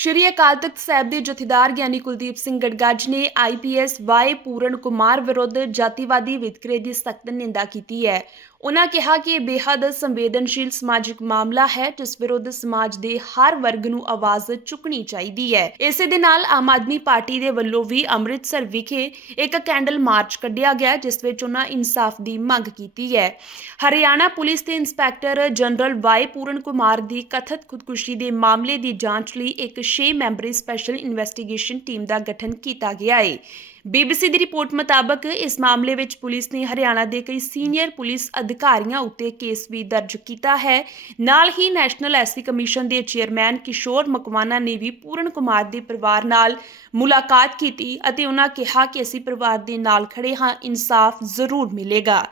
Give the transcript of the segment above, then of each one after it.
ਸ਼੍ਰੀ ਅਕਾਲ ਤਖਤ ਸਾਹਿਬ ਦੇ ਜਥੇਦਾਰ ਗਿਆਨੀ ਕੁਲਦੀਪ ਸਿੰਘ ਗੜਗੱਜ ਨੇ ਆਈਪੀਐਸ ਵਾਈ ਪੂਰਨ ਕੁਮਾਰ ਵਿਰੁੱਧ ਜਾਤੀਵਾਦੀ ਵਿਤਕਰੇ ਦੀ ਸਖਤ ਨਿੰਦਾ ਕੀਤੀ ਹੈ। ਉਹਨਾਂ ਕਿਹਾ ਕਿ ਇਹ ਬੇਹੱਦ ਸੰਵੇਦਨਸ਼ੀਲ ਸਮਾਜਿਕ ਮਾਮਲਾ ਹੈ, ਜਿਸ ਵਿਰੁੱਧ ਸਮਾਜ ਦੇ ਹਰ ਵਰਗ ਨੂੰ ਆਵਾਜ਼ ਚੁੱਕਣੀ ਚਾਹੀਦੀ ਹੈ। ਇਸੇ ਦੇ ਨਾਲ ਆਮ ਆਦਮੀ ਪਾਰਟੀ ਦੇ ਵੱਲੋਂ ਵੀ ਅੰਮ੍ਰਿਤਸਰ ਵਿਖੇ ਇੱਕ ਕੈਂਡਲ ਮਾਰਚ ਕੱਢਿਆ ਗਿਆ, ਜਿਸ ਵਿੱਚ ਉਹਨਾਂ ਇਨਸਾਫ ਦੀ ਮੰਗ ਕੀਤੀ ਹੈ। ਹਰਿਆਣਾ ਪੁਲਿਸ ਦੇ inspector general Y Puran Kumar ਦੀ ਕਥਿਤ ਖੁਦਕੁਸ਼ੀ ਦੇ ਮਾਮਲੇ ਦੀ ਜਾਂਚ ਲਈ ਇੱਕ 6 ਮੈਂਬਰੀ ਸਪੈਸ਼ਲ ਇਨਵੈਸਟੀਗੇਸ਼ਨ ਟੀਮ ਦਾ ਗਠਨ ਕੀਤਾ ਗਿਆ ਹੈ ਬੀਬੀਸੀ ਦੀ ਰਿਪੋਰਟ ਮੁਤਾਬਕ ਇਸ ਮਾਮਲੇ ਵਿੱਚ ਪੁਲਿਸ ਨੇ ਹਰਿਆਣਾ ਦੇ ਕਈ ਸੀਨੀਅਰ ਪੁਲਿਸ ਅਧਿਕਾਰੀਆਂ ਉੱਤੇ ਕੇਸ ਵੀ ਦਰਜ ਕੀਤਾ ਹੈ। ਨਾਲ ਹੀ ਨੈਸ਼ਨਲ ਐਸਸੀ ਕਮਿਸ਼ਨ ਦੇ ਚੇਅਰਮੈਨ ਕਿਸ਼ੋਰ ਮਕਵਾਨਾ ਨੇ ਵੀ ਪੂਰਨ ਕੁਮਾਰ ਦੇ ਪਰਿਵਾਰ ਨਾਲ ਮੁਲਾਕਾਤ ਕੀਤੀ ਅਤੇ ਉਹਨਾਂ ਕਿਹਾ ਕਿ ਅਸੀਂ ਪਰਿਵਾਰ ਦੇ ਨਾਲ ਖੜੇ ਹਾਂ, ਇਨਸਾਫ ਜ਼ਰੂਰ ਮਿਲੇਗਾ।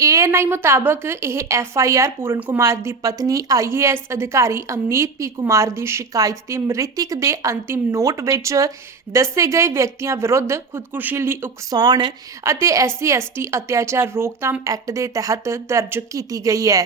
ਏਐਨਆਈ ਮੁਤਾਬਕ ਇਹ ਐਫਆਈਆਰ ਪੂਰਨ ਕੁਮਾਰ ਦੀ ਪਤਨੀ ਆਈਏਐਸ ਅਧਿਕਾਰੀ ਅਮਨੀਤ ਪੀ ਕੁਮਾਰ ਦੀ ਸ਼ਿਕਾਇਤ ਤੇ ਮ੍ਰਿਤਕ ਦੇ ਅੰਤਿਮ ਨੋਟ ਵਿੱਚ ਦੱਸੇ ਗਏ ਵਿਅਕਤੀਆਂ ਵਿਰੁੱਧ ਖੁਦਕੁਸ਼ੀ ਲਈ ਉਕਸਾਉਣ ਅਤੇ ਐਸਸੀ ਐਸਟੀ ਅਤਿਆਚਾਰ ਰੋਕਥਾਮ ਐਕਟ ਦੇ ਤਹਿਤ ਦਰਜ ਕੀਤੀ ਗਈ ਹੈ।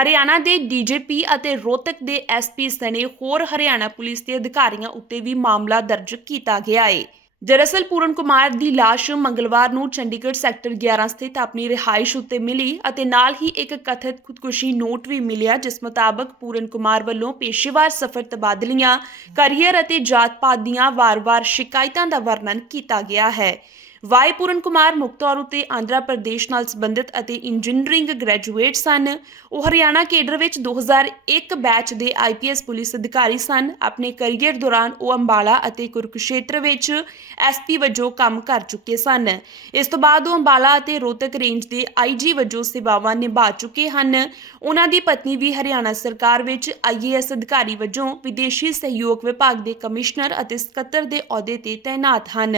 ਹਰਿਆਣਾ ਦੇ ਡੀਜੀਪੀ ਅਤੇ ਰੋਹਤਕ ਦੇ ਐਸਪੀ ਸਣੇ ਹੋਰ ਹਰਿਆਣਾ ਪੁਲਿਸ ਦੇ ਅਧਿਕਾਰੀਆਂ ਉੱਤੇ ਵੀ ਮਾਮਲਾ ਦਰਜ ਕੀਤਾ ਗਿਆ ਹੈ ਦਰਅਸਲ ਪੂਰਨ ਕੁਮਾਰ ਦੀ ਲਾਸ਼ ਮੰਗਲਵਾਰ ਨੂੰ ਚੰਡੀਗੜ੍ਹ ਸੈਕਟਰ 11 ਸਥਿਤ ਆਪਣੀ ਰਿਹਾਇਸ਼ ਉੱਤੇ ਮਿਲੀ ਅਤੇ ਨਾਲ ਹੀ ਇੱਕ ਕਥਿਤ ਖੁਦਕੁਸ਼ੀ ਨੋਟ ਵੀ ਮਿਲਿਆ, ਜਿਸ ਮੁਤਾਬਕ ਪੂਰਨ ਕੁਮਾਰ ਵੱਲੋਂ ਪੇਸ਼ੇਵਾਰ ਸਫਰ ਤਬਾਦਲੀਆਂ, ਕੈਰੀਅਰ ਅਤੇ ਜਾਤ-ਪਾਤ ਦੀਆਂ ਵਾਰ-ਵਾਰ ਸ਼ਿਕਾਇਤਾਂ ਦਾ ਵਰਣਨ ਕੀਤਾ ਗਿਆ ਹੈ। ਵਾਈ ਪੂਰਨ ਕੁਮਾਰ ਮੁੱਖ ਤੌਰ ਉਤੇ ਆਂਧਰਾ ਪ੍ਰਦੇਸ਼ ਨਾਲ ਸੰਬੰਧਿਤ ਅਤੇ ਇੰਜੀਨੀਅਰਿੰਗ ਗ੍ਰੈਜੂਏਟ ਸਨ। ਉਹ ਹਰਿਆਣਾ ਕੇਡਰ ਵਿੱਚ 2001 ਬੈਚ ਦੇ ਆਈਪੀਐਸ ਪੁਲਿਸ ਅਧਿਕਾਰੀ ਸਨ। ਆਪਣੇ ਕੈਰੀਅਰ ਦੌਰਾਨ ਉਹ ਅੰਬਾਲਾ ਅਤੇ ਕੁਰਕਸ਼ੇਤਰ ਵਿੱਚ ਐਸਪੀ ਵਜੋਂ ਕੰਮ ਕਰ ਚੁੱਕੇ ਸਨ। ਇਸ ਤੋਂ ਬਾਅਦ ਉਹ ਅੰਬਾਲਾ ਅਤੇ ਰੋਹਤਕ ਰੇਂਜ ਦੇ ਆਈਜੀ ਵਜੋਂ ਸੇਵਾਵਾਂ ਨਿਭਾ ਚੁੱਕੇ ਹਨ। ਉਹਨਾਂ ਦੀ ਪਤਨੀ ਵੀ ਹਰਿਆਣਾ ਸਰਕਾਰ ਵਿੱਚ ਆਈਏਐਸ ਅਧਿਕਾਰੀ ਵਜੋਂ ਵਿਦੇਸ਼ੀ ਸਹਿਯੋਗ ਵਿਭਾਗ ਦੇ ਕਮਿਸ਼ਨਰ ਅਤੇ ਸਕੱਤਰ ਦੇ ਅਹੁਦੇ ਤੇ ਤਾਇਨਾਤ ਹਨ।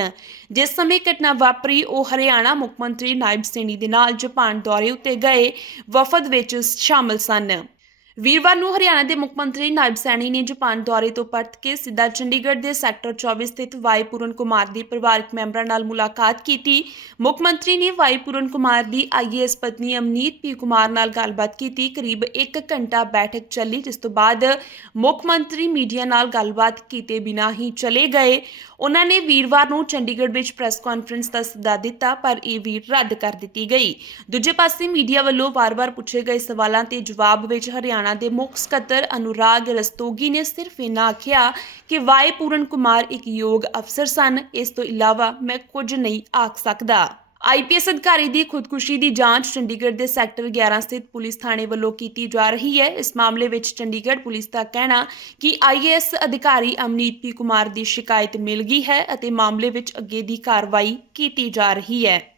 ਜਿਸ ਸਮੇਂ ਘਟਨਾ ਵਾਪਰੀ, ਉਹ ਹਰਿਆਣਾ ਮੁੱਖ ਮੰਤਰੀ ਨਾਇਬ ਸੈਣੀ ਦੇ ਨਾਲ ਜਾਪਾਨ ਦੌਰੇ ਉੱਤੇ ਗਏ, ਵਫਦ ਵਿੱਚ ਸ਼ਾਮਲ ਸਨ। ਵੀਰਵਾਰ ਨੂੰ ਹਰਿਆਣਾ ਦੇ ਮੁੱਖ ਮੰਤਰੀ ਨਾਇਬ ਸੈਣੀ ਨੇ ਜਾਪਾਨ ਦੌਰੇ ਤੋਂ ਪਰਤ ਕੇ ਸਿੱਧਾ ਚੰਡੀਗੜ੍ਹ ਦੇ ਸੈਕਟਰ 24 ਸਥਿਤ ਵਾਈ ਪੂਰਨ ਕੁਮਾਰ ਦੀ ਪਰਿਵਾਰਕ ਮੈਂਬਰਾਂ ਨਾਲ ਮੁਲਾਕਾਤ ਕੀਤੀ। ਮੁੱਖ ਮੰਤਰੀ ਨੇ ਵਾਈ ਪੂਰਨ ਕੁਮਾਰ ਦੀ ਆਈਏਐਸ ਪਤਨੀ ਅਮਨੀਤ ਪੀ ਕੁਮਾਰ ਨਾਲ ਗੱਲਬਾਤ ਕੀਤੀ। ਕਰੀਬ 1 ਘੰਟਾ ਬੈਠਕ ਚੱਲੀ, ਜਿਸ ਤੋਂ ਬਾਅਦ ਮੁੱਖ ਮੰਤਰੀ ਮੀਡੀਆ ਨਾਲ ਗੱਲਬਾਤ ਕੀਤੇ ਬਿਨਾਂ ਹੀ ਚਲੇ ਗਏ। ਉਹਨਾਂ ਨੇ ਵੀਰਵਾਰ ਨੂੰ ਚੰਡੀਗੜ੍ਹ ਵਿੱਚ ਪ੍ਰੈਸ ਕਾਨਫਰੰਸ ਦਾ ਸੱਦਾ ਦਿੱਤਾ, ਪਰ ਇਹ ਵੀ ਰੱਦ ਕਰ ਦਿੱਤੀ ਗਈ। ਦੂਜੇ ਪਾਸੇ ਮੀਡੀਆ ਵੱਲੋਂ ਵਾਰ-ਵਾਰ ਪੁੱਛੇ ਗਏ ਸਵਾਲਾਂ ਤੇ ਜਵਾਬ ਵਿੱਚ ਹਰਿਆਣਾ ਦੇ ਮੁੱਖ ਸਕੱਤਰ ਅਨੁਰਾਗ ਰਸਤੋਗੀ ਨੇ ਸਿਰਫ ਇਹਨਾਂ ਆਖਿਆ ਕਿ ਵਾਈ ਪੂਰਨ ਕੁਮਾਰ ਇੱਕ ਯੋਗ ਅਫਸਰ ਸਨ। ਇਸ ਤੋਂ ਇਲਾਵਾ ਮੈਂ ਕੁਝ ਨਹੀਂ ਆਖ ਸਕਦਾ। ਆਈਪੀਐਸ ਅਧਿਕਾਰੀ ਦੀ ਖੁਦਕੁਸ਼ੀ ਦੀ ਜਾਂਚ ਚੰਡੀਗੜ੍ਹ ਦੇ ਸੈਕਟਰ 11 ਸਥਿਤ ਪੁਲਿਸ ਥਾਣੇ ਵੱਲੋਂ ਕੀਤੀ ਜਾ ਰਹੀ ਹੈ। ਇਸ ਮਾਮਲੇ ਵਿੱਚ ਚੰਡੀਗੜ੍ਹ ਪੁਲਿਸ ਦਾ ਕਹਿਣਾ ਕਿ ਆਈਏਐਸ ਅਧਿਕਾਰੀ ਅਮਨੀਤ ਪੀ ਕੁਮਾਰ ਦੀ ਸ਼ਿਕਾਇਤ ਮਿਲ ਗਈ ਹੈ ਅਤੇ ਮਾਮਲੇ ਵਿੱਚ ਅੱਗੇ ਦੀ ਕਾਰਵਾਈ ਕੀਤੀ ਜਾ ਰਹੀ ਹੈ।